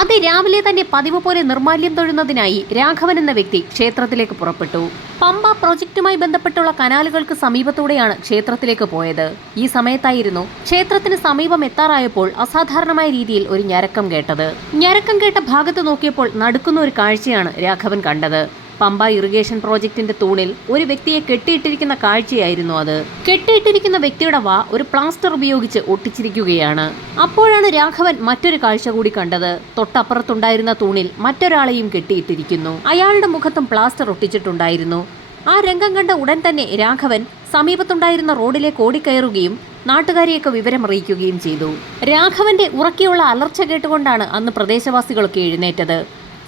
അതിരാവിലെ തന്നെ പതിവ് പോലെ നിർമാല്യം തൊഴുന്നതിനായി രാഘവൻ എന്ന വ്യക്തി ക്ഷേത്രത്തിലേക്ക് പുറപ്പെട്ടു. പമ്പ പ്രോജക്റ്റുമായി ബന്ധപ്പെട്ടുള്ള കനാലുകൾക്ക് സമീപത്തൂടെയാണ് ക്ഷേത്രത്തിലേക്ക് പോയത്. ഈ സമയത്തായിരുന്നു ക്ഷേത്രത്തിന് സമീപം എത്താറായപ്പോൾ അസാധാരണമായ രീതിയിൽ ഒരു ഞരക്കം കേട്ടത്. ഞരക്കം കേട്ട ഭാഗത്ത് നോക്കിയപ്പോൾ നടുക്കുന്ന ഒരു കാഴ്ചയാണ് രാഘവൻ കണ്ടത്. പമ്പ ഇറിഗേഷൻ പ്രോജക്റ്റിന്റെ തൂണിൽ ഒരു വ്യക്തിയെ കെട്ടിയിട്ടിരിക്കുന്ന കാഴ്ചയായിരുന്നു അത്. കെട്ടിയിട്ടിരിക്കുന്ന വ്യക്തിയുടെ വാ ഒരു പ്ലാസ്റ്റർ ഉപയോഗിച്ച് ഒട്ടിച്ചിരിക്കുകയാണ്. അപ്പോഴാണ് രാഘവൻ മറ്റൊരു കാഴ്ച കൂടി കണ്ടത്. തൊട്ടപ്പുറത്തുണ്ടായിരുന്ന തൂണിൽ മറ്റൊരാളെയും കെട്ടിയിട്ടിരിക്കുന്നു. അയാളുടെ മുഖത്തും പ്ലാസ്റ്റർ ഒട്ടിച്ചിട്ടുണ്ടായിരുന്നു. ആ രംഗം കണ്ട ഉടൻ തന്നെ രാഘവൻ സമീപത്തുണ്ടായിരുന്ന റോഡിലേക്ക് ഓടിക്കയറുകയും നാട്ടുകാരെയൊക്കെ വിവരമറിയിക്കുകയും ചെയ്തു. രാഘവന്റെ ഉറക്കെയുള്ള അലർച്ച കേട്ടുകൊണ്ടാണ് അന്ന് പ്രദേശവാസികളൊക്കെ എഴുന്നേറ്റത്.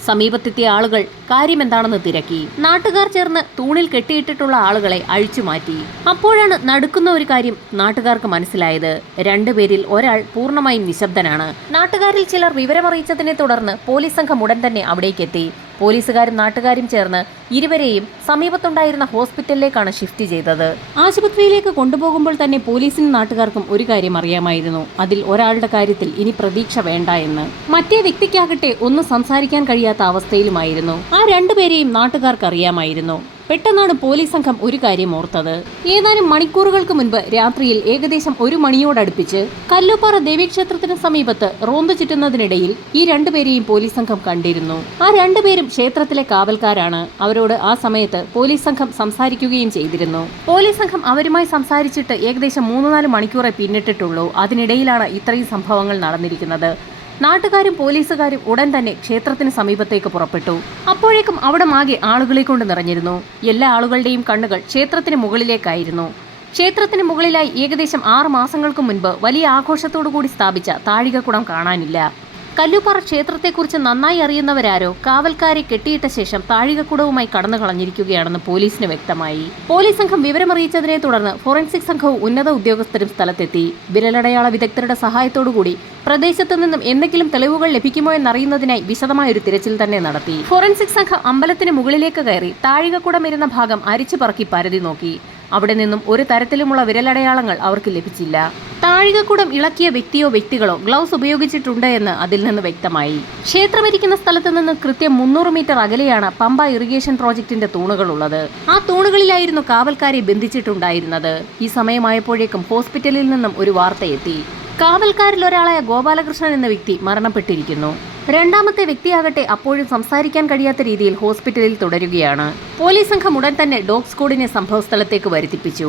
സമീപത്തെത്തിയ ആളുകൾ കാര്യമെന്താണെന്ന് തിരക്കി. നാട്ടുകാർ ചേർന്ന് തൂണിൽ കെട്ടിയിട്ടിട്ടുള്ള ആളുകളെ അഴിച്ചുമാറ്റി. അപ്പോഴാണ് നടുക്കുന്ന ഒരു കാര്യം നാട്ടുകാർക്ക് മനസ്സിലായത്. രണ്ടുപേരിൽ ഒരാൾ പൂർണ്ണമായും നിശബ്ദനാണ്. നാട്ടുകാരിൽ ചിലർ വിവരമറിയിച്ചതിനെ തുടർന്ന് പോലീസ് സംഘം ഉടൻ തന്നെ അവിടേക്കെത്തി. പോലീസുകാരും നാട്ടുകാരും ചേർന്ന് ഇരുവരെയും സമീപത്തുണ്ടായിരുന്ന ഹോസ്പിറ്റലിലേക്കാണ് ഷിഫ്റ്റ് ചെയ്തത്. ആശുപത്രിയിലേക്ക് കൊണ്ടുപോകുമ്പോൾ തന്നെ പോലീസിനും നാട്ടുകാർക്കും ഒരു കാര്യം അറിയാമായിരുന്നു. അതിൽ ഒരാളുടെ കാര്യത്തിൽ ഇനി പ്രതീക്ഷ വേണ്ട എന്ന്. മറ്റേ വ്യക്തിക്കാകട്ടെ ഒന്നും സംസാരിക്കാൻ കഴിയാത്ത അവസ്ഥയിലുമായിരുന്നു. ആ രണ്ടുപേരെയും നാട്ടുകാർക്ക് അറിയാമായിരുന്നു. പെട്ടെന്നാണ് പോലീസ് സംഘം ഒരു കാര്യം ഓർത്തത്. ഏതാനും മണിക്കൂറുകൾക്ക് മുൻപ് രാത്രിയിൽ ഏകദേശം 1 മണിയോടടുപ്പിച്ച് കല്ലുപ്പാറ ദേവീക്ഷേത്രത്തിന് സമീപത്ത് റോന്തു ചുറ്റുന്നതിനിടയിൽ ഈ രണ്ടുപേരെയും പോലീസ് സംഘം കണ്ടിരുന്നു. ആ രണ്ടുപേരും ക്ഷേത്രത്തിലെ കാവൽക്കാരാണ്. അവരോട് ആ സമയത്ത് പോലീസ് സംഘം സംസാരിക്കുകയും ചെയ്തിരുന്നു. പോലീസ് സംഘം അവരുമായി സംസാരിച്ചിട്ട് ഏകദേശം 3-4 മണിക്കൂറേ പിന്നിട്ടിട്ടുള്ളൂ. അതിനിടയിലാണ് ഇത്രയും സംഭവങ്ങൾ നടന്നിരിക്കുന്നത്. നാട്ടുകാരും പോലീസുകാരും ഉടൻ തന്നെ ക്ഷേത്രത്തിന് സമീപത്തേക്ക് പുറപ്പെട്ടു. അപ്പോഴേക്കും അവിടെ ആകെ ആളുകളെ കൊണ്ട് നിറഞ്ഞിരുന്നു. എല്ലാ ആളുകളുടെയും കണ്ണുകൾ ക്ഷേത്രത്തിന് മുകളിലേക്കായിരുന്നു. ക്ഷേത്രത്തിന് മുകളിലായി ഏകദേശം 6 മാസങ്ങൾക്ക് മുൻപ് വലിയ ആഘോഷത്തോടു കൂടി സ്ഥാപിച്ച താഴികക്കുടം കാണാനില്ല. കല്ലുപ്പാറ ക്ഷേത്രത്തെക്കുറിച്ച് നന്നായി അറിയുന്നവരാരോ കാവൽക്കാരെ കെട്ടിയിട്ട ശേഷം താഴികക്കുടവുമായി കടന്നു കളഞ്ഞിരിക്കുകയാണെന്ന് പോലീസിന് വ്യക്തമായി. പോലീസ് സംഘം വിവരമറിയിച്ചതിനെ തുടർന്ന് ഫോറൻസിക് സംഘവും ഉന്നത ഉദ്യോഗസ്ഥരും സ്ഥലത്തെത്തി. വിരലടയാള വിദഗ്ധരുടെ സഹായത്തോടുകൂടി പ്രദേശത്തു നിന്നും എന്തെങ്കിലും തെളിവുകൾ ലഭിക്കുമോ എന്നറിയുന്നതിനായി വിശദമായൊരു തിരച്ചിൽ തന്നെ നടത്തി. ഫോറൻസിക് സംഘം അമ്പലത്തിന് മുകളിലേക്ക് കയറി താഴികക്കുടം ഇരുന്ന ഭാഗം അരിച്ചു പറക്കി പരതി നോക്കി. അവിടെ നിന്നും ഒരു തരത്തിലുമുള്ള വിരലടയാളങ്ങൾ അവർക്ക് ലഭിച്ചില്ല. താഴികക്കുടം ഇളക്കിയ വ്യക്തിയോ വ്യക്തികളോ ഗ്ലൗസ് ഉപയോഗിച്ചിട്ടുണ്ട് എന്ന് അതിൽ നിന്ന് വ്യക്തമായി. ക്ഷേത്രമിരിക്കുന്ന സ്ഥലത്ത് നിന്ന് കൃത്യം 300 മീറ്റർ അകലെയാണ് പമ്പ ഇറിഗേഷൻ പ്രോജക്റ്റിന്റെ തൂണുകളുള്ളത്. ആ തൂണുകളിലായിരുന്നു കാവൽക്കാരെ ബന്ധിച്ചിട്ടുണ്ടായിരുന്നത്. ഈ സമയമായപ്പോഴേക്കും ഹോസ്പിറ്റലിൽ നിന്നും ഒരു വാർത്തയെത്തി. കാവൽക്കാരിൽ ഒരാളായ ഗോപാലകൃഷ്ണൻ എന്ന വ്യക്തി മരണപ്പെട്ടിരിക്കുന്നു. രണ്ടാമത്തെ വ്യക്തിയാകട്ടെ അപ്പോഴും സംസാരിക്കാൻ കഴിയാത്ത രീതിയിൽ ഹോസ്പിറ്റലിൽ തുടരുകയാണ്. പോലീസ് സംഘം ഉടൻ തന്നെ ഡോഗ് സ്ക്വാഡിനെ സംഭവസ്ഥലത്തേക്ക് വരുത്തിപ്പിച്ചു.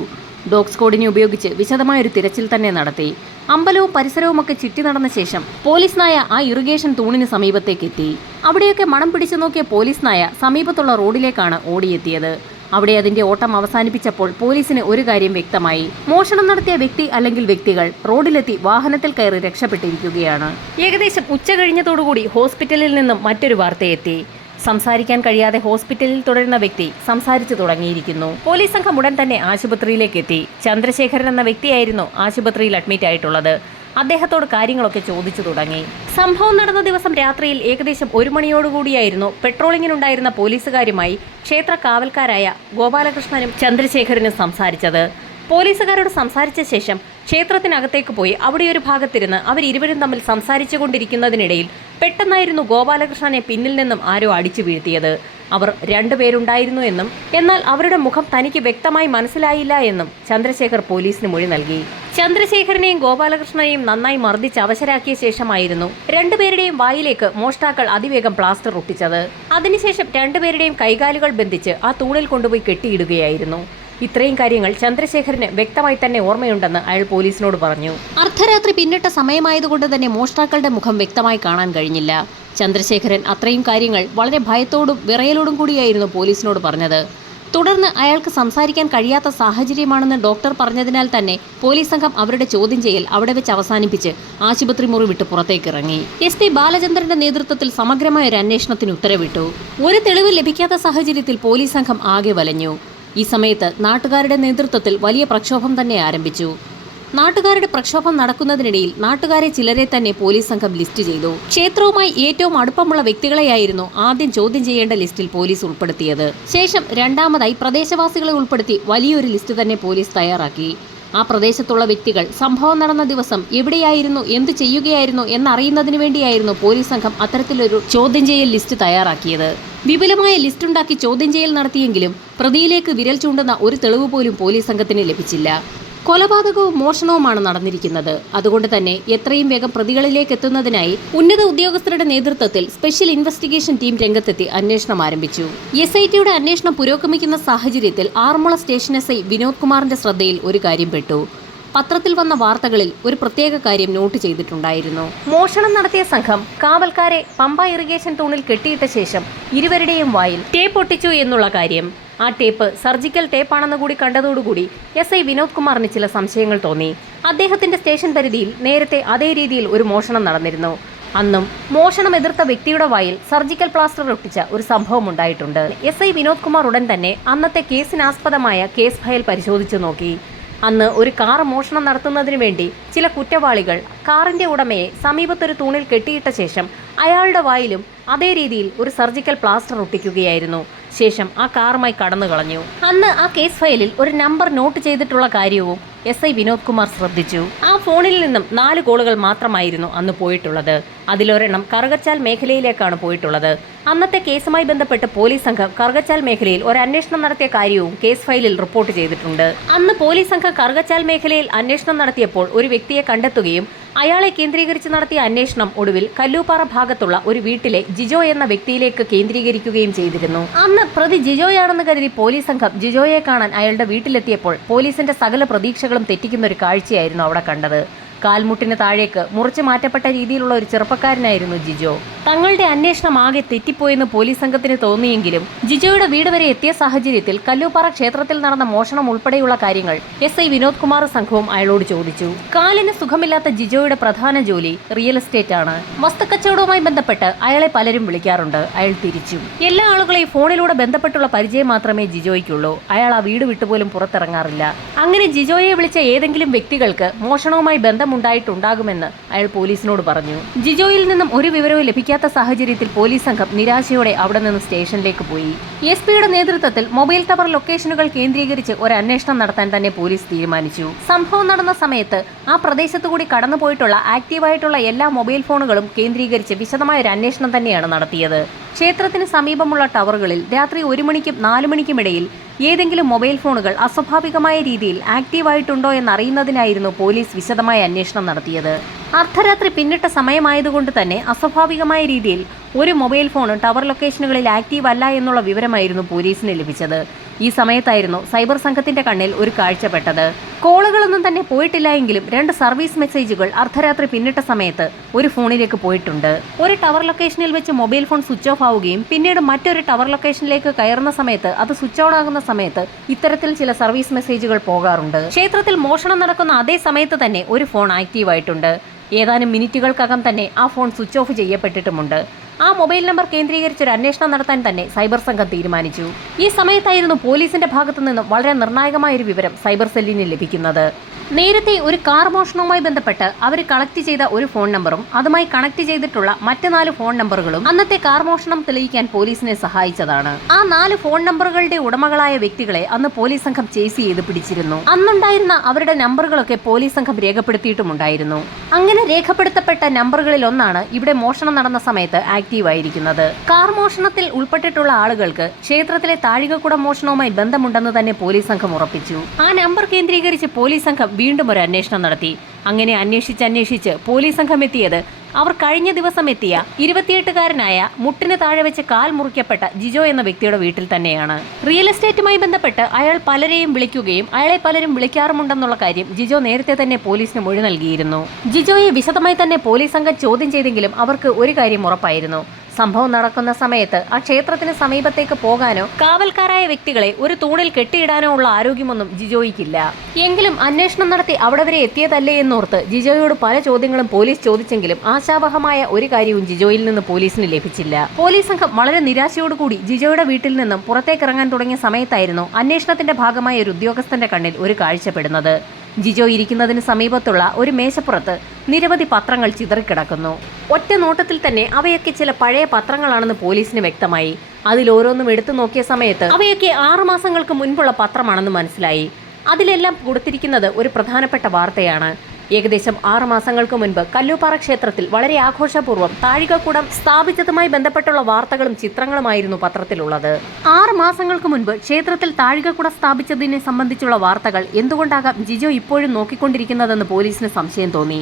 ഡോഗ് സ്ക്വാഡിനെ ഉപയോഗിച്ച് വിശദമായൊരു തിരച്ചിൽ തന്നെ നടത്തി. അമ്പലവും പരിസരവുമൊക്കെ ചുറ്റി നടന്ന ശേഷം പോലീസ് നായ ആ ഇറിഗേഷൻ തൂണിന് സമീപത്തേക്ക് എത്തി. അവിടെയൊക്കെ മണം പിടിച്ചു നോക്കിയ പോലീസ് നായ സമീപത്തുള്ള റോഡിലേക്കാണ് ഓടിയെത്തിയത്. അവിടെ അതിന്റെ ഓട്ടം അവസാനിപ്പിച്ചപ്പോൾ പോലീസിന് ഒരു കാര്യം വ്യക്തമായി. മോഷണം നടത്തിയ വ്യക്തി അല്ലെങ്കിൽ വ്യക്തികൾ റോഡിലെത്തി വാഹനത്തിൽ കയറി രക്ഷപ്പെട്ടിരിക്കുകയാണ്. ഏകദേശം ഉച്ച കഴിഞ്ഞതോടുകൂടി ഹോസ്പിറ്റലിൽ നിന്നും മറ്റൊരു വാർത്തയെത്തി. സംസാരിക്കാൻ കഴിയാതെ ഹോസ്പിറ്റലിൽ തുടരുന്ന വ്യക്തി സംസാരിച്ചു തുടങ്ങിയിരിക്കുന്നു. പോലീസ് സംഘം ഉടൻ തന്നെ ആശുപത്രിയിലേക്ക് എത്തി. ചന്ദ്രശേഖരൻ എന്ന വ്യക്തിയായിരുന്നു ആശുപത്രിയിൽ അഡ്മിറ്റ് ആയിട്ടുള്ളത്. അദ്ദേഹത്തോട് കാര്യങ്ങളൊക്കെ ചോദിച്ചു തുടങ്ങി. സംഭവം നടന്ന ദിവസം രാത്രിയിൽ ഏകദേശം 1 മണിയോടുകൂടിയായിരുന്നു പെട്രോളിങ്ങിനുണ്ടായിരുന്ന പോലീസുകാരുമായി ക്ഷേത്ര കാവൽക്കാരായ ഗോപാലകൃഷ്ണനും ചന്ദ്രശേഖരനും സംസാരിച്ചത്. പോലീസുകാരോട് സംസാരിച്ച ശേഷം ക്ഷേത്രത്തിനകത്തേക്ക് പോയി അവിടെ ഒരു ഭാഗത്തിരുന്ന് അവരിരുവരും തമ്മിൽ സംസാരിച്ചു കൊണ്ടിരിക്കുന്നതിനിടയിൽ പെട്ടെന്നായിരുന്നു ഗോപാലകൃഷ്ണനെ പിന്നിൽ നിന്നും ആരോ അടിച്ചു വീഴ്ത്തിയത്. അവർ 2 പേരുണ്ടായിരുന്നു എന്നും എന്നാൽ അവരുടെ മുഖം തനിക്ക് വ്യക്തമായി മനസ്സിലായില്ല എന്നും ചന്ദ്രശേഖർ പോലീസിന് മൊഴി നൽകി. ചന്ദ്രശേഖരനെയും ഗോപാലകൃഷ്ണനെയും നന്നായി മർദ്ദിച്ച് അവശരാക്കിയ ശേഷമായിരുന്നു 2 പേരുടെയും വായിലേക്ക് മോഷ്ടാക്കൾ അതിവേഗം പ്ലാസ്റ്റർ ഒട്ടിച്ചത്. അതിനുശേഷം 2 പേരുടെയും കൈകാലുകൾ ബന്ധിച്ച് ആ തൂണിൽ കൊണ്ടുപോയി കെട്ടിയിടുകയായിരുന്നു. ഇത്രയും കാര്യങ്ങൾ ചന്ദ്രശേഖരന് വ്യക്തമായി തന്നെ ഓർമ്മയുണ്ടെന്ന് അയാൾ പോലീസിനോട് പറഞ്ഞു. അർദ്ധരാത്രി പിന്നിട്ട സമയമായതുകൊണ്ട് തന്നെ മോഷ്ടാക്കളുടെ മുഖം വ്യക്തമായി കാണാൻ കഴിഞ്ഞില്ല. ചന്ദ്രശേഖരൻ അത്രയും കാര്യങ്ങൾ വളരെ ഭയത്തോടും വിറയലോടും കൂടിയായിരുന്നു പോലീസിനോട് പറഞ്ഞത്. തുടർന്ന് അയാൾക്ക് സംസാരിക്കാൻ കഴിയാത്ത സാഹചര്യമാണെന്ന് ഡോക്ടർ പറഞ്ഞതിനാൽ തന്നെ പോലീസ് സംഘം അവരുടെ ചോദ്യം ചെയ്യൽ അവിടെ വെച്ച് അവസാനിപ്പിച്ച് ആശുപത്രി മുറി വിട്ട് പുറത്തേക്കിറങ്ങി. SP ബാലചന്ദ്രന്റെ നേതൃത്വത്തിൽ സമഗ്രമായ ഒരു അന്വേഷണത്തിന് ഉത്തരവിട്ടു. ഒരു തെളിവ് ലഭിക്കാത്ത സാഹചര്യത്തിൽ പോലീസ് സംഘം ആകെ വലഞ്ഞു. ഈ സമയത്ത് നാട്ടുകാരുടെ നേതൃത്വത്തിൽ വലിയ പ്രക്ഷോഭം തന്നെ ആരംഭിച്ചു. നാട്ടുകാരുടെ പ്രക്ഷോഭം നടക്കുന്നതിനിടയിൽ നാട്ടുകാരെ ചിലരെ തന്നെ പോലീസ് സംഘം ലിസ്റ്റ് ചെയ്തു. ക്ഷേത്രവുമായി ഏറ്റവും അടുപ്പമുള്ള വ്യക്തികളെയായിരുന്നു ആദ്യം ചോദ്യം ചെയ്യേണ്ട ലിസ്റ്റിൽ പോലീസ് ഉൾപ്പെടുത്തിയത്. ശേഷം രണ്ടാമതായി പ്രദേശവാസികളെ ഉൾപ്പെടുത്തി വലിയൊരു ലിസ്റ്റ് തന്നെ പോലീസ് തയ്യാറാക്കി. ആ പ്രദേശത്തുള്ള വ്യക്തികൾ സംഭവം നടന്ന ദിവസം എവിടെയായിരുന്നു, എന്ത് ചെയ്യുകയായിരുന്നു എന്നറിയുന്നതിന് വേണ്ടിയായിരുന്നു പോലീസ് സംഘം അത്തരത്തിലൊരു ചോദ്യം ചെയ്യൽ ലിസ്റ്റ് തയ്യാറാക്കിയത്. വിപുലമായ ലിസ്റ്റുണ്ടാക്കി ചോദ്യം ചെയ്യൽ നടത്തിയെങ്കിലും പ്രതിയിലേക്ക് വിരൽ ചൂണ്ടുന്ന ഒരു തെളിവ് പോലും പോലീസ് സംഘത്തിന് ലഭിച്ചില്ല. കൊലപാതകവും മോഷണവുമാണ് നടന്നിരിക്കുന്നത്. അതുകൊണ്ട് തന്നെ എത്രയും വേഗം പ്രതികളിലേക്ക് എത്തുന്നതിനായി ഉന്നത ഉദ്യോഗസ്ഥരുടെ നേതൃത്വത്തിൽ സ്പെഷ്യൽ ഇൻവെസ്റ്റിഗേഷൻ ടീം രംഗത്തെത്തി അന്വേഷണം ആരംഭിച്ചു. SITയുടെ അന്വേഷണം പുരോഗമിക്കുന്ന സാഹചര്യത്തിൽ ആറന്മുള സ്റ്റേഷൻ SI വിനോദ് കുമാറിന്റെ ശ്രദ്ധയിൽ ഒരു കാര്യം പെട്ടു. പത്രത്തിൽ വന്ന വാർത്തകളിൽ ഒരു പ്രത്യേക കാര്യം നോട്ട് ചെയ്തിട്ടുണ്ടായിരുന്നു. മോഷണം നടത്തിയ സംഘം കാവൽക്കാരെ പമ്പ ഇറിഗേഷൻ തൂണിൽ കെട്ടിയിട്ട ശേഷം ഇരുവരുടെയും വായിൽ ടേപ്പ് ഒട്ടിച്ചു എന്നുള്ള കാര്യം. ആ ടേപ്പ് സർജിക്കൽ ടേപ്പാണെന്ന് കൂടി കണ്ടതോടുകൂടി SI വിനോദ് കുമാറിന് ചില സംശയങ്ങൾ തോന്നി. അദ്ദേഹത്തിന്റെ സ്റ്റേഷൻ പരിധിയിൽ നേരത്തെ അതേ രീതിയിൽ ഒരു മോഷണം നടന്നിരുന്നു. അന്നും മോഷണം എതിർത്ത വ്യക്തിയുടെ വായിൽ സർജിക്കൽ പ്ലാസ്റ്റർ ഒട്ടിച്ച ഒരു സംഭവം ഉണ്ടായിട്ടുണ്ട്. SI വിനോദ് കുമാർ ഉടൻ തന്നെ അന്നത്തെ കേസിനാസ്പദമായ കേസ് ഫയൽ പരിശോധിച്ചു നോക്കി. അന്ന് ഒരു കാർ മോഷണം നടത്തുന്നതിന് വേണ്ടി ചില കുറ്റവാളികൾ കാറിന്റെ ഉടമയെ സമീപത്തൊരു തൂണിൽ കെട്ടിയിട്ട ശേഷം അയാളുടെ വായിലും അതേ രീതിയിൽ ഒരു സർജിക്കൽ പ്ലാസ്റ്റർ ഒട്ടിക്കുകയായിരുന്നു. ശേഷം ആ കാറുമായി കടന്നു കളഞ്ഞു. അന്ന് ആ കേസ് ഫയലിൽ ഒരു നമ്പർ നോട്ട് ചെയ്തിട്ടുള്ള കാര്യവും SI വിനോദ് കുമാർ ശ്രദ്ധിച്ചു. ആ ഫോണിൽ നിന്നും 4 കോളുകൾ മാത്രമായിരുന്നു അന്ന് പോയിട്ടുള്ളത്. അതിലൊരെണ്ണം കറുകച്ചാൽ മേഖലയിലേക്കാണ് പോയിട്ടുള്ളത്. അന്നത്തെ കേസുമായി ബന്ധപ്പെട്ട് പോലീസ് സംഘം കറുകച്ചാൽ മേഖലയിൽ ഒരു അന്വേഷണം നടത്തിയ കാര്യവും കേസ് ഫയലിൽ റിപ്പോർട്ട് ചെയ്തിട്ടുണ്ട്. അന്ന് പോലീസ് സംഘം കറുകച്ചാൽ മേഖലയിൽ അന്വേഷണം നടത്തിയപ്പോൾ ഒരു വ്യക്തിയെ കണ്ടെത്തുകയും അയാളെ കേന്ദ്രീകരിച്ച് നടത്തിയ അന്വേഷണം ഒടുവിൽ കല്ലൂപ്പാറ ഭാഗത്തുള്ള ഒരു വീട്ടിലെ ജിജോ എന്ന വ്യക്തിയിലേക്ക് കേന്ദ്രീകരിക്കുകയും ചെയ്തിരുന്നു. അന്ന് പ്രതി ജിജോയാണെന്ന് കരുതി പോലീസ് സംഘം ജിജോയെ കാണാൻ അയാളുടെ വീട്ടിലെത്തിയപ്പോൾ പോലീസിന്റെ സകല പ്രതീക്ഷകളും തെറ്റിക്കുന്ന ഒരു കാഴ്ചയായിരുന്നു അവിടെ കണ്ടത്. കാൽമുട്ടിന് താഴേക്ക് മുറിച്ചു മാറ്റപ്പെട്ട രീതിയിലുള്ള ഒരു ചെറുപ്പക്കാരനായിരുന്നു ജിജോ. തങ്ങളുടെ അന്വേഷണം ആകെ തെറ്റിപ്പോയെന്ന് പോലീസ് സംഘത്തിന് തോന്നിയെങ്കിലും ജിജോയുടെ വീട് വരെ എത്തിയ സാഹചര്യത്തിൽ കല്ലൂപ്പാറ ക്ഷേത്രത്തിൽ നടന്ന മോഷണം ഉൾപ്പെടെയുള്ള കാര്യങ്ങൾ SI വിനോദ് കുമാർ സംഘവും അയാളോട് ചോദിച്ചു. കാലിന് സുഖമില്ലാത്ത ജിജോയുടെ പ്രധാന ജോലി റിയൽ എസ്റ്റേറ്റ് ആണ്. വസ്തുക്കച്ചവടവുമായി ബന്ധപ്പെട്ട് അയാളെ പലരും വിളിക്കാറുണ്ട്. അയാൾ തിരിച്ചു. എല്ലാ ആളുകളെയും ഫോണിലൂടെ ബന്ധപ്പെട്ടുള്ള പരിചയം മാത്രമേ ജിജോയ്ക്കുള്ളൂ. അയാൾ ആ വീട് വിട്ടുപോലും പുറത്തിറങ്ങാറില്ല. അങ്ങനെ ജിജോയെ വിളിച്ച ഏതെങ്കിലും വ്യക്തികൾക്ക് മോഷണവുമായി ഉണ്ടായിട്ടുണ്ടാകുമെന്ന് അയാൾ പോലീസിനോട് പറഞ്ഞു. ജിജോയിൽ നിന്നും ഒരു വിവരവും ലഭിക്കാത്ത സാഹചര്യത്തിൽ പോലീസ് സംഘം നിരാശയോടെ അവിടെ നിന്ന് സ്റ്റേഷനിലേക്ക് പോയി. SPയുടെ നേതൃത്വത്തിൽ മൊബൈൽ ടവർ ലൊക്കേഷനുകൾ കേന്ദ്രീകരിച്ച് ഒരു അന്വേഷണം നടത്താൻ തന്നെ പോലീസ് തീരുമാനിച്ചു. സംഭവം നടന്ന സമയത്ത് ആ പ്രദേശത്തുകൂടി കടന്നുപോയിട്ടുള്ള ആക്റ്റീവായിട്ടുള്ള എല്ലാ മൊബൈൽ ഫോണുകളും കേന്ദ്രീകരിച്ച് വിശദമായ ഒരു അന്വേഷണം തന്നെയാണ് നടത്തിയത്. ക്ഷേത്രത്തിന് സമീപമുള്ള ടവറുകളിൽ രാത്രി 1 മണിക്കും 4 മണിക്കും ഇടയിൽ ഏതെങ്കിലും മൊബൈൽ ഫോണുകൾ അസ്വാഭാവികമായ രീതിയിൽ ആക്റ്റീവായിട്ടുണ്ടോ എന്നറിയുന്നതിനായിരുന്നു പോലീസ് വിശദമായ അന്വേഷണം നടത്തിയത്. അർദ്ധരാത്രി പിന്നിട്ട സമയമായതുകൊണ്ട് തന്നെ അസ്വാഭാവികമായ രീതിയിൽ ഒരു മൊബൈൽ ഫോൺ ടവർ ലൊക്കേഷനുകളിൽ ആക്റ്റീവ് അല്ല എന്നുള്ള വിവരമായിരുന്നു പോലീസിന് ലഭിച്ചത്. ഈ സമയത്തായിരുന്നു സൈബർ സംഘത്തിന്റെ കണ്ണിൽ ഒരു കാഴ്ചപ്പെട്ടത്. കോളുകളൊന്നും തന്നെ പോയിട്ടില്ല എങ്കിലും 2 സർവീസ് മെസ്സേജുകൾ അർദ്ധരാത്രി പിന്നിട്ട സമയത്ത് ഒരു ഫോണിലേക്ക് പോയിട്ടുണ്ട്. ഒരു ടവർ ലൊക്കേഷനിൽ വെച്ച് മൊബൈൽ ഫോൺ സ്വിച്ച് ഓഫ് ആവുകയും പിന്നീട് മറ്റൊരു ടവർ ലൊക്കേഷനിലേക്ക് കയറുന്ന സമയത്ത് അത് സ്വിച്ച് ഓൺ ആകുന്ന സമയത്ത് ഇത്തരത്തിൽ ചില സർവീസ് മെസ്സേജുകൾ പോകാറുണ്ട്. ക്ഷേത്രത്തിൽ മോഷണം നടക്കുന്ന അതേ സമയത്ത് തന്നെ ഒരു ഫോൺ ആക്റ്റീവായിട്ടുണ്ട്. ഏതാനും മിനിറ്റുകൾക്കകം തന്നെ ആ ഫോൺ സ്വിച്ച് ഓഫ് ചെയ്യപ്പെട്ടിട്ടുമുണ്ട്. ആ മൊബൈൽ നമ്പർ കേന്ദ്രീകരിച്ച് ഒരു അന്വേഷണം നടത്താൻ തന്നെ സൈബർ സംഘം തീരുമാനിച്ചു. ഈ സമയത്തായിരുന്നു പോലീസിന്റെ ഭാഗത്തു നിന്നും വളരെ നിർണായകമായ ഒരു വിവരം സൈബർ സെല്ലിന് ലഭിക്കുന്നത്. നേരത്തെ ഒരു കാർ മോഷണവുമായി ബന്ധപ്പെട്ട് അവർ കളക്ട് ചെയ്ത ഒരു ഫോൺ നമ്പറും അതുമായി കണക്ട് ചെയ്തിട്ടുള്ള മറ്റ് 4 ഫോൺ നമ്പറുകളും അന്നത്തെ കാർ മോഷണം തെളിയിക്കാൻ പോലീസിനെ സഹായിച്ചതാണ്. ആ 4 ഫോൺ നമ്പറുകളുടെ ഉടമകളായ വ്യക്തികളെ അന്ന് പോലീസ് സംഘം ചേസ് ചെയ്ത് പിടിച്ചിരുന്നു. അന്നുണ്ടായിരുന്ന അവരുടെ നമ്പറുകളൊക്കെ പോലീസ് സംഘം രേഖപ്പെടുത്തിയിട്ടുമുണ്ടായിരുന്നു. അങ്ങനെ രേഖപ്പെടുത്തപ്പെട്ട നമ്പറുകളിൽ ഒന്നാണ് ഇവിടെ മോഷണം നടന്ന സമയത്ത് ആക്റ്റീവ് ആയിരിക്കുന്നത്. കാർ മോഷണത്തിൽ ഉൾപ്പെട്ടിട്ടുള്ള ആളുകൾക്ക് ക്ഷേത്രത്തിലെ താഴികക്കുടം മോഷണവുമായി ബന്ധമുണ്ടെന്ന് തന്നെ പോലീസ് സംഘം ഉറപ്പിച്ചു. ആ നമ്പർ കേന്ദ്രീകരിച്ച് പോലീസ് സംഘം വീണ്ടും ഒരു അന്വേഷണം നടത്തി. അങ്ങനെ അന്വേഷിച്ച് പോലീസ് സംഘം എത്തിയത് അവർ കഴിഞ്ഞ ദിവസം എത്തിയ 28-കാരനായ മുട്ടിന് താഴെ വെച്ച് കാൽ മുറിക്കപ്പെട്ട ജിജോ എന്ന വ്യക്തിയുടെ വീട്ടിൽ തന്നെയാണ്. റിയൽ എസ്റ്റേറ്റുമായി ബന്ധപ്പെട്ട് അയാൾ പലരെയും വിളിക്കുകയും അയാളെ പലരും വിളിക്കാറുമുണ്ടെന്നുള്ള കാര്യം ജിജോ നേരത്തെ തന്നെ പോലീസിന് മൊഴി നൽകിയിരുന്നു. ജിജോയെ വിശദമായി തന്നെ പോലീസ് സംഘം ചോദ്യം ചെയ്തെങ്കിലും അവർക്ക് ഒരു കാര്യം ഉറപ്പായിരുന്നു. സംഭവം നടക്കുന്ന സമയത്ത് ആ ക്ഷേത്രത്തിന് സമീപത്തേക്ക് പോകാനോ കാവൽക്കാരായ വ്യക്തികളെ ഒരു തൂണിൽ കെട്ടിയിടാനോ ഉള്ള ആരോഗ്യമൊന്നും ജിജോയ്ക്കില്ല. എങ്കിലും അന്വേഷണം നടത്തി അവിടെ വരെ എത്തിയതല്ലേ എന്നോർത്ത് ജിജോയോട് പല ചോദ്യങ്ങളും പോലീസ് ചോദിച്ചെങ്കിലും ആശാവഹമായ ഒരു കാര്യവും ജിജോയിൽ നിന്ന് പോലീസിന് ലഭിച്ചില്ല. പോലീസ് സംഘം വളരെ നിരാശയോടുകൂടി ജിജോയുടെ വീട്ടിൽ നിന്നും പുറത്തേക്കിറങ്ങാൻ തുടങ്ങിയ സമയത്തായിരുന്നു അന്വേഷണത്തിന്റെ ഭാഗമായ ഒരു ഉദ്യോഗസ്ഥന്റെ കണ്ണിൽ ഒരു കാഴ്ചപ്പെടുന്നത്. ജിജോ ഇരിക്കുന്നതിന് സമീപത്തുള്ള ഒരു മേശപ്പുറത്ത് നിരവധി പത്രങ്ങൾ ചിതറിക്കിടക്കുന്നു. ഒറ്റ നോട്ടത്തിൽ തന്നെ അവയൊക്കെ ചില പഴയ പത്രങ്ങളാണെന്ന് പോലീസിന് വ്യക്തമായി. അതിലോരോന്നും എടുത്തു നോക്കിയ സമയത്ത് അവയൊക്കെ 6 മാസങ്ങൾക്ക് മുൻപുള്ള പത്രമാണെന്ന് മനസ്സിലായി. അതിലെല്ലാം കൊടുത്തിരിക്കുന്നത് ഒരു പ്രധാനപ്പെട്ട വാർത്തയാണ്. ഏകദേശം 6 മാസങ്ങൾക്ക് മുൻപ് കല്ലൂപ്പാറ ക്ഷേത്രത്തിൽ വളരെ ആഘോഷപൂർവ്വം താഴികക്കുടം സ്ഥാപിച്ചതുമായി ബന്ധപ്പെട്ടുള്ള വാർത്തകളും ചിത്രങ്ങളുമായിരുന്നു പത്രത്തിലുള്ളത്. 6 മാസങ്ങൾക്ക് മുൻപ് ക്ഷേത്രത്തിൽ താഴികക്കുടം സ്ഥാപിച്ചതിനെ സംബന്ധിച്ചുള്ള വാർത്തകൾ എന്തുകൊണ്ടാകാം ജിജോ ഇപ്പോഴും നോക്കിക്കൊണ്ടിരിക്കുന്നതെന്ന് പോലീസിന് സംശയം തോന്നി.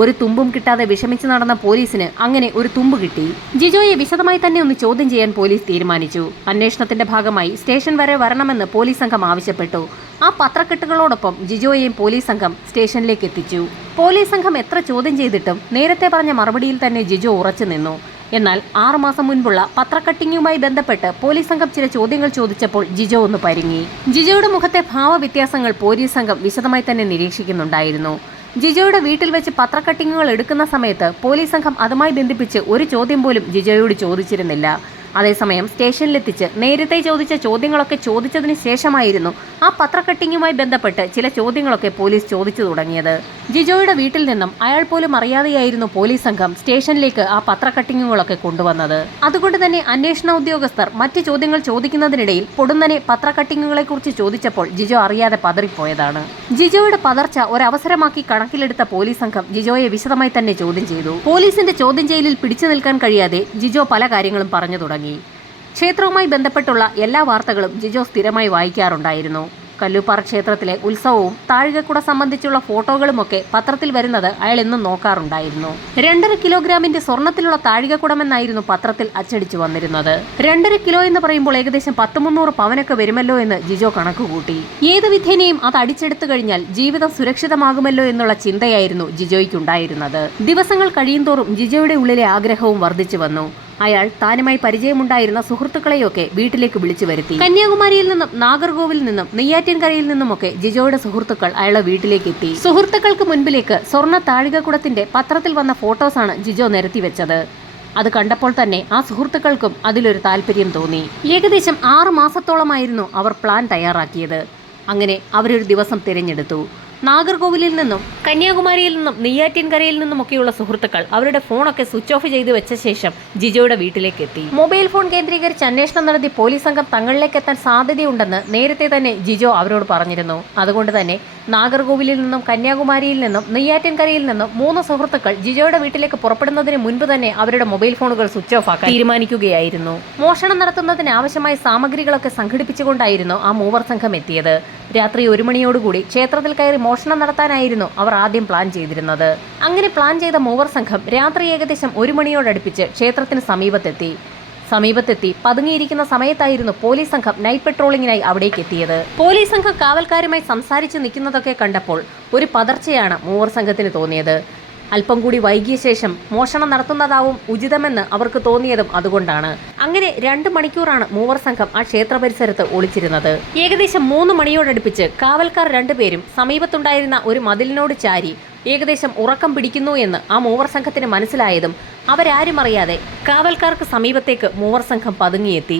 ഒരു തുമ്പും കിട്ടാതെ വിഷമിച്ചു നടന്ന പോലീസിന് അങ്ങനെ ഒരു തുമ്പ് കിട്ടി. ജിജോയെ വിശദമായി തന്നെ ഒന്ന് ചോദ്യം ചെയ്യാൻ പോലീസ് തീരുമാനിച്ചു. അന്വേഷണത്തിന്റെ ഭാഗമായി സ്റ്റേഷൻ വരെ വരണമെന്ന് പോലീസ് സംഘം ആവശ്യപ്പെട്ടു. ആ പത്രക്കെട്ടുകളോടൊപ്പം ജിജോയെയും പോലീസ് സംഘം സ്റ്റേഷനിലേക്ക് എത്തിച്ചു. പോലീസ് സംഘം എത്ര ചോദ്യം ചെയ്തിട്ടും നേരത്തെ പറഞ്ഞ മറുപടിയിൽ തന്നെ ജിജോ ഉറച്ചു നിന്നു. എന്നാൽ 6 മാസം മുൻപുള്ള പത്രക്കട്ടിങ്ങുമായി ബന്ധപ്പെട്ട് പോലീസ് സംഘം ചില ചോദ്യങ്ങൾ ചോദിച്ചപ്പോൾ ജിജോ ഒന്ന് പരുങ്ങി. ജിജോയുടെ മുഖത്തെ ഭാവവ്യത്യാസങ്ങൾ പോലീസ് സംഘം വിശദമായി തന്നെ നിരീക്ഷിക്കുന്നുണ്ടായിരുന്നു. ജിജോയുടെ വീട്ടിൽ വെച്ച് പത്രക്കട്ടിങ്ങുകൾ എടുക്കുന്ന സമയത്ത് പോലീസ് സംഘം അതുമായി ബന്ധിപ്പിച്ച് ഒരു ചോദ്യം പോലും ജിജോയോട് ചോദിച്ചിരുന്നില്ല. അതേസമയം സ്റ്റേഷനിലെത്തിച്ച് നേരത്തെ ചോദിച്ച ചോദ്യങ്ങളൊക്കെ ചോദിച്ചതിന് ശേഷമായിരുന്നു ആ പത്രക്കട്ടിങ്ങുമായി ബന്ധപ്പെട്ട് ചില ചോദ്യങ്ങളൊക്കെ പോലീസ് ചോദിച്ചു തുടങ്ങിയത്. ജിജോയുടെ വീട്ടിൽ നിന്നും അയാൾ പോലും അറിയാതെയായിരുന്നു പോലീസ് സംഘം സ്റ്റേഷനിലേക്ക് ആ പത്രക്കട്ടിങ്ങുകളൊക്കെ കൊണ്ടുവന്നത്. അതുകൊണ്ട് തന്നെ അന്വേഷണ ഉദ്യോഗസ്ഥർ മറ്റ് ചോദ്യങ്ങൾ ചോദിക്കുന്നതിനിടയിൽ പൊടുന്നനെ പത്രക്കട്ടിങ്ങുകളെക്കുറിച്ച് ചോദിച്ചപ്പോൾ ജിജോ അറിയാതെ പതറിപ്പോയതാണ്. ജിജോയുടെ പതർച്ച ഒരവസരമാക്കി കണക്കിലെടുത്ത പോലീസ് സംഘം ജിജോയെ വിശദമായി തന്നെ ചോദ്യം ചെയ്തു. പോലീസിന്റെ ചോദ്യം ചെയ്യലിൽ പിടിച്ചു നിൽക്കാൻ കഴിയാതെ ജിജോ പല കാര്യങ്ങളും പറഞ്ഞു തുടങ്ങി. ക്ഷേത്രവുമായി ബന്ധപ്പെട്ടുള്ള എല്ലാ വാർത്തകളും ജിജോ സ്ഥിരമായി വായിക്കാറുണ്ടായിരുന്നു. കല്ലൂപ്പാറ ക്ഷേത്രത്തിലെ ഉത്സവവും താഴികക്കുട സംബന്ധിച്ചുള്ള ഫോട്ടോകളുമൊക്കെ പത്രത്തിൽ വരുന്നത് അയാൾ എന്നും നോക്കാറുണ്ടായിരുന്നു. 2.5 കിലോഗ്രാമിന്റെ സ്വർണത്തിലുള്ള താഴികക്കുടമെന്നായിരുന്നു പത്രത്തിൽ അച്ചടിച്ചു വന്നിരുന്നത്. 2.5 കിലോ എന്ന് പറയുമ്പോൾ ഏകദേശം 100-300 പവനൊക്കെ വരുമല്ലോ എന്ന് ജിജോ കണക്കുകൂട്ടി. ഏത് വിധേനയും അത് അടിച്ചെടുത്തു കഴിഞ്ഞാൽ ജീവിതം സുരക്ഷിതമാകുമല്ലോ എന്നുള്ള ചിന്തയായിരുന്നു ജിജോയ്ക്കുണ്ടായിരുന്നത്. ദിവസങ്ങൾ കഴിയുന്തോറും ജിജോയുടെ ഉള്ളിലെ ആഗ്രഹവും വർദ്ധിച്ചു വന്നു. അയാൾ താനുമായി പരിചയമുണ്ടായിരുന്ന സുഹൃത്തുക്കളെയൊക്കെ വീട്ടിലേക്ക് വിളിച്ചു വരുത്തി. കന്യാകുമാരിയിൽ നിന്നും നാഗർകോവിൽ നിന്നും നെയ്യാറ്റിൻകരയിൽ നിന്നുമൊക്കെ ജിജോയുടെ സുഹൃത്തുക്കൾ അയാളെ വീട്ടിലേക്ക് എത്തി. സുഹൃത്തുക്കൾക്ക് മുൻപിലേക്ക് സ്വർണ്ണ താഴികക്കുടത്തിന്റെ പത്രത്തിൽ വന്ന ഫോട്ടോസാണ് ജിജോ നിരത്തി വെച്ചത്. അത് കണ്ടപ്പോൾ തന്നെ ആ സുഹൃത്തുക്കൾക്കും അതിലൊരു താല്പര്യം തോന്നി. ഏകദേശം 6 മാസത്തോളമായിരുന്നു അവർ പ്ലാൻ തയ്യാറാക്കിയത്. അങ്ങനെ അവരൊരു ദിവസം തിരഞ്ഞെടുത്തു. നാഗർകോവിലിൽ നിന്നും കന്യാകുമാരിയിൽ നിന്നും നെയ്യാറ്റിൻകരയിൽ നിന്നുമൊക്കെയുള്ള സുഹൃത്തുക്കൾ അവരുടെ ഫോണൊക്കെ സ്വിച്ച് ഓഫ് ചെയ്തു വെച്ച ശേഷം ജിജോയുടെ വീട്ടിലേക്ക് എത്തി. മൊബൈൽ ഫോൺ കേന്ദ്രീകരിച്ച് അന്വേഷണം നടത്തി പോലീസ് സംഘം തങ്ങളിലേക്ക് എത്താൻ സാധ്യതയുണ്ടെന്ന് നേരത്തെ തന്നെ ജിജോ അവരോട് പറഞ്ഞിരുന്നു. അതുകൊണ്ട് തന്നെ നാഗർകോവിലിൽ നിന്നും കന്യാകുമാരിയിൽ നിന്നും നെയ്യാറ്റിൻകരയിൽ നിന്നും 3 സുഹൃത്തുക്കൾ ജിജോയുടെ വീട്ടിലേക്ക് പുറപ്പെടുന്നതിന് മുൻപ് തന്നെ അവരുടെ മൊബൈൽ ഫോണുകൾ സ്വിച്ച് ഓഫ് ആക്കാൻ തീരുമാനിക്കുകയായിരുന്നു. മോഷണം നടത്തുന്നതിന് ആവശ്യമായ സാമഗ്രികളൊക്കെ സംഘടിപ്പിച്ചുകൊണ്ടായിരുന്നു ആ മൂവർ സംഘം എത്തിയത്. രാത്രി 1 മണിയോടുകൂടി ക്ഷേത്രത്തിൽ കയറി മോഷണം നടത്താനായിരുന്നു അവർ ആദ്യം പ്ലാൻ ചെയ്തിരുന്നത്. അങ്ങനെ പ്ലാൻ ചെയ്ത മൂവർ സംഘം രാത്രി ഏകദേശം 1 മണിയോടടുപ്പിച്ച് ക്ഷേത്രത്തിന് സമീപത്തെത്തി പതുങ്ങിയിരിക്കുന്ന സമയത്തായിരുന്നു പോലീസ് സംഘം നൈറ്റ് പെട്രോളിങ്ങിനായി അവിടേക്ക് എത്തിയത്. പോലീസ് സംഘം കാവൽക്കാരുമായി സംസാരിച്ച് നിൽക്കുന്നതൊക്കെ കണ്ടപ്പോൾ ഒരു പതർച്ചയാണ് മൂവർ സംഘത്തിന് തോന്നിയത്. അല്പം കൂടി വൈകിയ ശേഷം മോഷണം നടത്തുന്നതാവും ഉചിതമെന്ന് അവർക്ക് തോന്നിയതും അതുകൊണ്ടാണ്. അങ്ങനെ 2 മണിക്കൂറാണ് മൂവർ സംഘം ആ ക്ഷേത്ര പരിസരത്ത് ഒളിച്ചിരുന്നത്. ഏകദേശം 3 മണിയോടടുപ്പിച്ച് കാവൽക്കാർ 2 പേരും സമീപത്തുണ്ടായിരുന്ന ഒരു മതിലിനോട് ചാരി ഏകദേശം ഉറക്കം പിടിക്കുന്നു എന്ന് ആ മൂവർ സംഘത്തിന് മനസ്സിലായതും അവരാരും അറിയാതെ കാവൽക്കാർക്ക് സമീപത്തേക്ക് മൂവർ സംഘം പതുങ്ങിയെത്തി.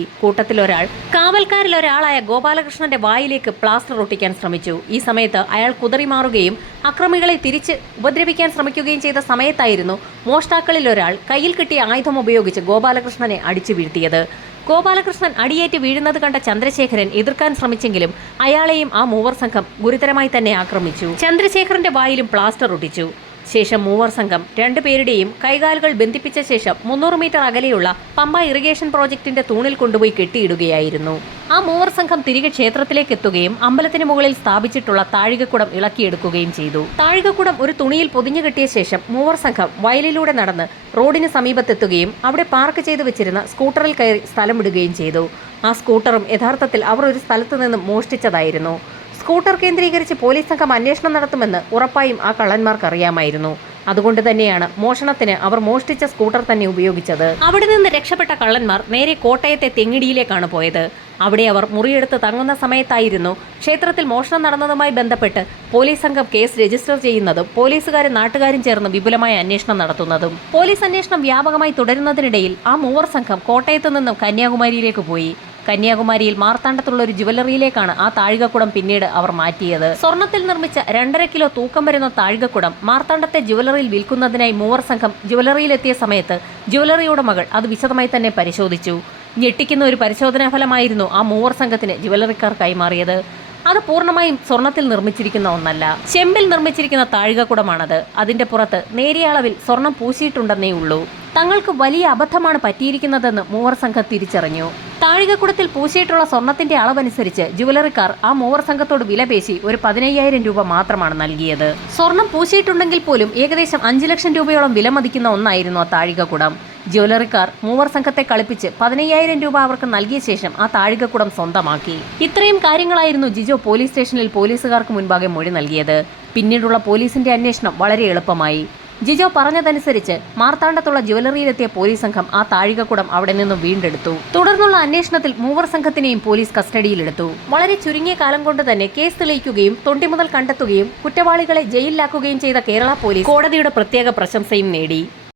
കാവൽക്കാരിൽ ഒരാളായ ഗോപാലകൃഷ്ണന്റെ വായിലേക്ക് പ്ലാസ്റ്റർ ഒട്ടിക്കാൻ ശ്രമിച്ചു. ഈ സമയത്ത് അയാൾ കുതറിമാറുകയും അക്രമികളെ തിരിച്ച് ഉപദ്രവിക്കാൻ ശ്രമിക്കുകയും ചെയ്ത സമയത്തായിരുന്നു മോഷ്ടാക്കളിൽ ഒരാൾ കയ്യിൽ കിട്ടിയ ആയുധം ഉപയോഗിച്ച് ഗോപാലകൃഷ്ണനെ അടിച്ചു വീഴ്ത്തിയത്. ഗോപാലകൃഷ്ണൻ അടിയേറ്റ് വീഴുന്നത് കണ്ട ചന്ദ്രശേഖരൻ എതിർക്കാൻ ശ്രമിച്ചെങ്കിലും അയാളെയും ആ മൂവർ സംഘം ഗുരുതരമായി തന്നെ ആക്രമിച്ചു. ചന്ദ്രശേഖരന്റെ വായിലും പ്ലാസ്റ്റർ ഒട്ടിച്ചു. ശേഷം മൂവർ സംഘം 2 പേരുടെയും കൈകാലുകൾ ബന്ധിപ്പിച്ച ശേഷം 300 മീറ്റർ അകലെയുള്ള പമ്പ ഇറിഗേഷൻ പ്രോജക്റ്റിന്റെ തൂണിൽ കൊണ്ടുപോയി കെട്ടിയിടുകയായിരുന്നു. ആ മൂവർ സംഘം തിരികെ ക്ഷേത്രത്തിലേക്ക് എത്തുകയും അമ്പലത്തിന് മുകളിൽ സ്ഥാപിച്ചിട്ടുള്ള താഴികക്കുടം ഇളക്കിയെടുക്കുകയും ചെയ്തു. താഴികക്കുടം ഒരു തുണിയിൽ പൊതിഞ്ഞു കെട്ടിയ ശേഷം മൂവർ സംഘം വയലിലൂടെ നടന്ന് റോഡിന് സമീപത്തെത്തുകയും അവിടെ പാർക്ക് ചെയ്തു വെച്ചിരുന്ന സ്കൂട്ടറിൽ കയറി സ്ഥലം വിടുകയും ചെയ്തു. ആ സ്കൂട്ടറും യഥാർത്ഥത്തിൽ അവർ ഒരു സ്ഥലത്തു നിന്നും മോഷ്ടിച്ചതായിരുന്നു. സ്കൂട്ടർ കേന്ദ്രീകരിച്ച് പോലീസ് സംഘം അന്വേഷണം നടത്തുമെന്ന് ഉറപ്പായും ആ കള്ളന്മാർക്ക് അറിയാമായിരുന്നു. അതുകൊണ്ട് തന്നെയാണ് മോഷണത്തിന് അവർ മോഷ്ടിച്ച സ്കൂട്ടർ തന്നെ ഉപയോഗിച്ചത്. അവിടെ നിന്ന് രക്ഷപ്പെട്ട കള്ളന്മാർ നേരെ കോട്ടയത്തെ തെങ്ങിടിയിലേക്കാണ് പോയത്. അവിടെ അവർ മുറിയെടുത്ത് തങ്ങുന്ന സമയത്തായിരുന്നു ക്ഷേത്രത്തിൽ മോഷണം നടന്നതുമായി ബന്ധപ്പെട്ട് പോലീസ് സംഘം കേസ് രജിസ്റ്റർ ചെയ്യുന്നതും പോലീസുകാരും നാട്ടുകാരും ചേർന്ന് വിപുലമായ അന്വേഷണം നടത്തുന്നതും. പോലീസ് അന്വേഷണം വ്യാപകമായി തുടരുന്നതിനിടയിൽ ആ മൂവർ സംഘം കോട്ടയത്ത് നിന്നും കന്യാകുമാരിയിലേക്ക് പോയി. കന്യാകുമാരിയിൽ മാർത്താണ്ഡത്തുള്ള ഒരു ജുവലറിയിലേക്കാണ് ആ താഴികക്കുടം പിന്നീട് അവർ മാറ്റിയത്. സ്വർണത്തിൽ നിർമ്മിച്ച 2.5 കിലോ തൂക്കം വരുന്ന താഴികക്കുടം മാർത്താണ്ഡത്തെ ജുവലറിയിൽ വിൽക്കുന്നതിനായി മൂവർ സംഘം ജുവലറിയിലെത്തിയ സമയത്ത് ജുവലറി ഉടമകൾ അത് വിശദമായി തന്നെ പരിശോധിച്ചു. ഞെട്ടിക്കുന്ന ഒരു പരിശോധനാ ഫലമായിരുന്നു ആ മൂവർ സംഘത്തിന് ജുവലറിക്കാർ കൈമാറിയത്. അത് പൂർണ്ണമായും സ്വർണത്തിൽ നിർമ്മിച്ചിരിക്കുന്ന ഒന്നല്ല, ചെമ്പിൽ നിർമ്മിച്ചിരിക്കുന്ന താഴികക്കുടമാണത്. അതിന്റെ പുറത്ത് നേരിയ അളവിൽ സ്വർണം പൂശിയിട്ടുണ്ടെന്നേ ഉള്ളൂ. തങ്ങൾക്ക് വലിയ അബദ്ധമാണ് പറ്റിയിരിക്കുന്നതെന്ന് മൂവർ സംഘം തിരിച്ചറിഞ്ഞു. താഴികക്കുടത്തിൽ പൂശിയിട്ടുള്ള സ്വർണത്തിന്റെ അളവനുസരിച്ച് ജുവലറിക്കാർ ആ മൂവർ സംഘത്തോട് വില പേശി ഒരു 15,000 രൂപ മാത്രമാണ് നൽകിയത്. സ്വർണം പൂശിയിട്ടുണ്ടെങ്കിൽ പോലും ഏകദേശം 5 ലക്ഷം രൂപയോളം വില മതിക്കുന്ന ഒന്നായിരുന്നു ആ താഴികക്കുടം. ജ്വല്ലറിക്കാർ മൂവർ സംഘത്തെ കളിപ്പിച്ച് 15,000 രൂപ അവർക്ക് നൽകിയ ശേഷം ആ താഴികക്കുടം സ്വന്തമാക്കി. ഇത്രയും കാര്യങ്ങളായിരുന്നു ജിജോ പോലീസ് സ്റ്റേഷനിൽ പോലീസുകാർക്ക് മുൻപാകെ മൊഴി നൽകിയത്. പിന്നീടുള്ള പോലീസിന്റെ അന്വേഷണം വളരെ എളുപ്പമായി. ജിജോ പറഞ്ഞതനുസരിച്ച് മാർത്താണ്ഡത്തുള്ള ജ്വല്ലറിയിലെത്തിയ പോലീസ് സംഘം ആ താഴികക്കുടം അവിടെ നിന്നും വീണ്ടെടുത്തു. തുടർന്നുള്ള അന്വേഷണത്തിൽ മൂവർ സംഘത്തിനെയും പോലീസ് കസ്റ്റഡിയിലെടുത്തു. വളരെ ചുരുങ്ങിയ കാലം കൊണ്ട് തന്നെ കേസ് തെളിയിക്കുകയും തൊണ്ടിമുതൽ കണ്ടെത്തുകയും കുറ്റവാളികളെ ജയിലിലാക്കുകയും ചെയ്ത കേരള പോലീസ് കോടതിയുടെ പ്രത്യേക പ്രശംസയും നേടി.